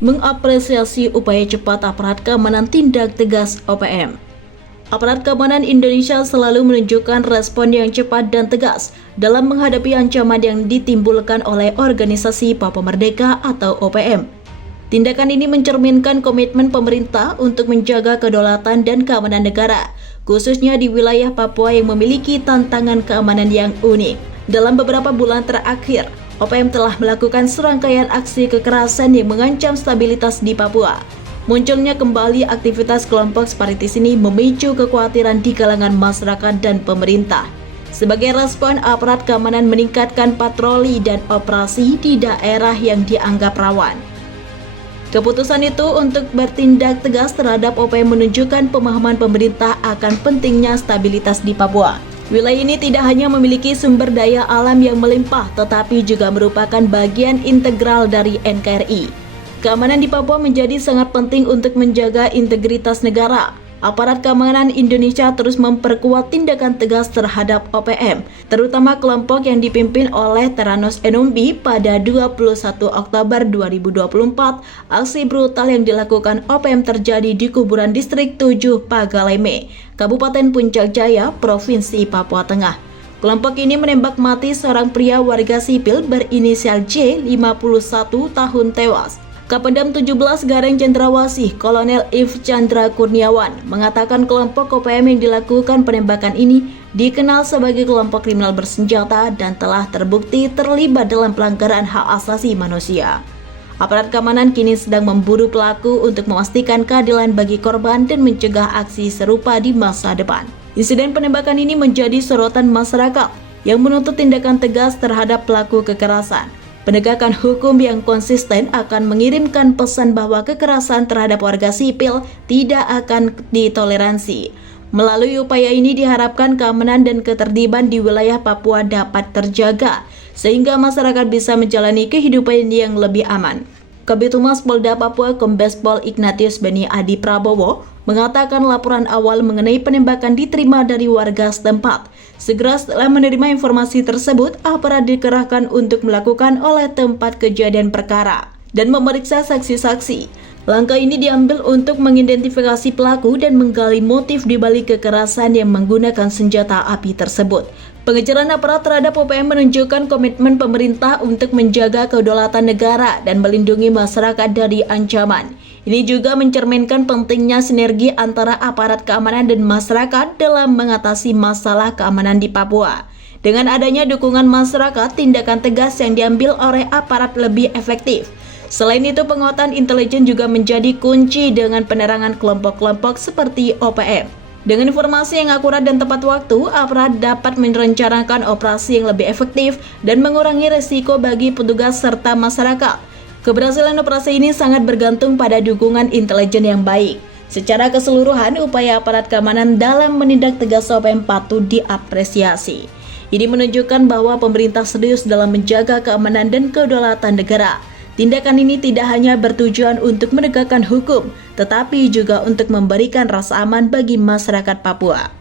mengapresiasi upaya cepat aparat keamanan tindak tegas OPM. Aparat keamanan Indonesia selalu menunjukkan respon yang cepat dan tegas dalam menghadapi ancaman yang ditimbulkan oleh Organisasi Papua Merdeka atau OPM. Tindakan ini mencerminkan komitmen pemerintah untuk menjaga kedaulatan dan keamanan negara, khususnya di wilayah Papua yang memiliki tantangan keamanan yang unik. Dalam beberapa bulan terakhir, OPM telah melakukan serangkaian aksi kekerasan yang mengancam stabilitas di Papua. Munculnya kembali aktivitas kelompok separatis ini memicu kekhawatiran di kalangan masyarakat dan pemerintah. Sebagai respon, aparat keamanan meningkatkan patroli dan operasi di daerah yang dianggap rawan. Keputusan itu untuk bertindak tegas terhadap OPM menunjukkan pemahaman pemerintah akan pentingnya stabilitas di Papua. Wilayah ini tidak hanya memiliki sumber daya alam yang melimpah, tetapi juga merupakan bagian integral dari NKRI. Keamanan di Papua menjadi sangat penting untuk menjaga integritas negara. Aparat keamanan Indonesia terus memperkuat tindakan tegas terhadap OPM, terutama kelompok yang dipimpin oleh Theranos Enumbi pada 21 Oktober 2024. Aksi brutal yang dilakukan OPM terjadi di kuburan distrik 7 Pagaleme, Kabupaten Puncak Jaya, Provinsi Papua Tengah. Kelompok ini menembak mati seorang pria warga sipil berinisial J, 51 tahun tewas. Kapendam 17 Gareng Cendrawasih, Kolonel If Chandra Kurniawan, mengatakan kelompok OPM yang dilakukan penembakan ini dikenal sebagai kelompok kriminal bersenjata dan telah terbukti terlibat dalam pelanggaran hak asasi manusia. Aparat keamanan kini sedang memburu pelaku untuk memastikan keadilan bagi korban dan mencegah aksi serupa di masa depan. Insiden penembakan ini menjadi sorotan masyarakat yang menuntut tindakan tegas terhadap pelaku kekerasan. Penegakan hukum yang konsisten akan mengirimkan pesan bahwa kekerasan terhadap warga sipil tidak akan ditoleransi. Melalui upaya ini diharapkan keamanan dan ketertiban di wilayah Papua dapat terjaga, sehingga masyarakat bisa menjalani kehidupan yang lebih aman. Kabid Humas Polda Papua Kombes Pol Ignatius Beni Adi Prabowo mengatakan laporan awal mengenai penembakan diterima dari warga setempat. Segera setelah menerima informasi tersebut, aparat dikerahkan untuk melakukan olah tempat kejadian perkara dan memeriksa saksi-saksi. Langkah ini diambil untuk mengidentifikasi pelaku dan menggali motif di balik kekerasan yang menggunakan senjata api tersebut. Pengejaran aparat terhadap OPM menunjukkan komitmen pemerintah untuk menjaga kedaulatan negara dan melindungi masyarakat dari ancaman. Ini juga mencerminkan pentingnya sinergi antara aparat keamanan dan masyarakat dalam mengatasi masalah keamanan di Papua. Dengan adanya dukungan masyarakat, tindakan tegas yang diambil oleh aparat lebih efektif. Selain itu, penguatan intelijen juga menjadi kunci dengan penerangan kelompok-kelompok seperti OPM. Dengan informasi yang akurat dan tepat waktu, aparat dapat merencanakan operasi yang lebih efektif dan mengurangi resiko bagi petugas serta masyarakat. Keberhasilan operasi ini sangat bergantung pada dukungan intelijen yang baik. Secara keseluruhan, upaya aparat keamanan dalam menindak tegas OPM patut diapresiasi. Ini menunjukkan bahwa pemerintah serius dalam menjaga keamanan dan kedaulatan negara. Tindakan ini tidak hanya bertujuan untuk menegakkan hukum, tetapi juga untuk memberikan rasa aman bagi masyarakat Papua.